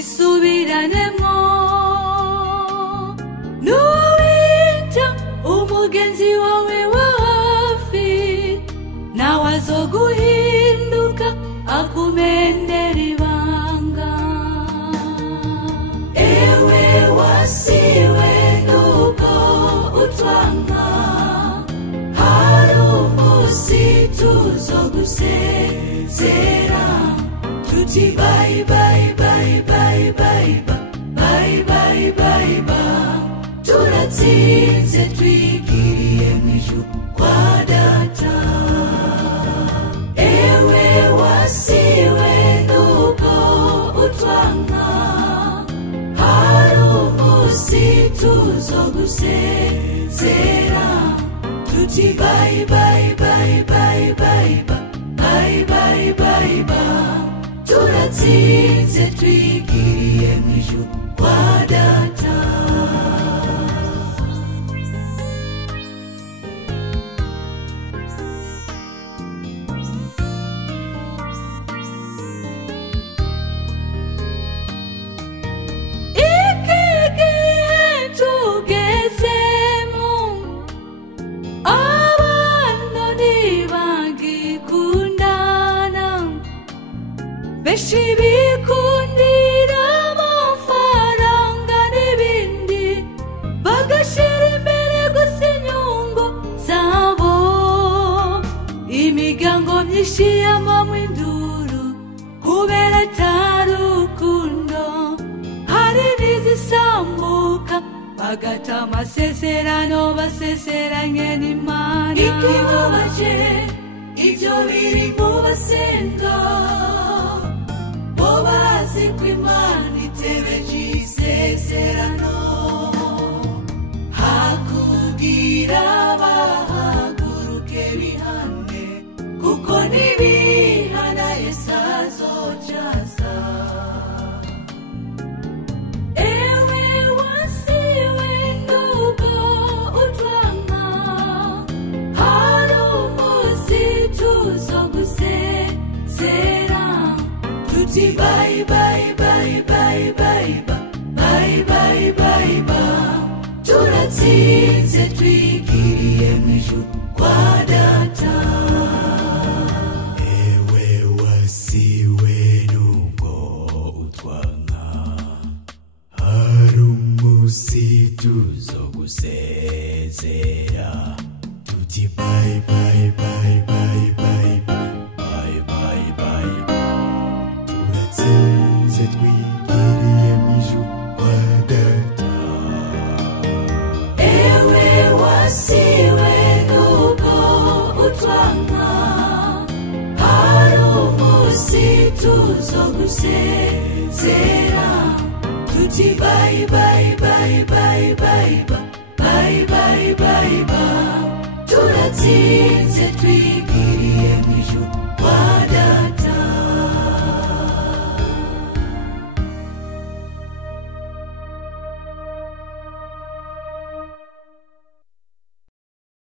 isubiranemo nuwita umugenzi wawe wa hafi nawe azoguhinduka akumendera ibanga ewe wasiwe nuko utwanga hari umunsi tuzogusezera tuti bye bye bye bye bye bye bye bye bye turatsinze twigiriye mw'ijuru kwa data ewe wasiwe nuko utwanga hari umunsi tuzogusezera tuti bye bye bye bye bye bye bye bye bye turatsinze twigiriye mw'ijuru kwa data bikundira amafaranga n'ibindi bagashira imbere gusa inyungu zabo imigango myinshi y'amanywa induru kubera atari urukundo hari n'izisambuka bagata amasezerano basezeranye n'Imana ikibabaje ibyo biri mu basenga bazi ko Imana itebeje isezerano hakugira bahaguruke bihane kuko nibihana Yesu azocaza ewe wasiwe nuko utwanga hari umunsi tuzogusezera tuti bye bye bye bye bye bye bye bye bye turatsinze twigiriye mw'ijuru kwa data ewe wasiwe nuko utwanga hari umunsi tuzogusezera tuti bye bye bye bye bye bye bye bye turatsinze twigiriye mw'ijuru kwa data ewe wasiwe nuko utwanga hari umunsi tuzogusezera tuti bye bye bye bye bye bye bye bye bye turatsinze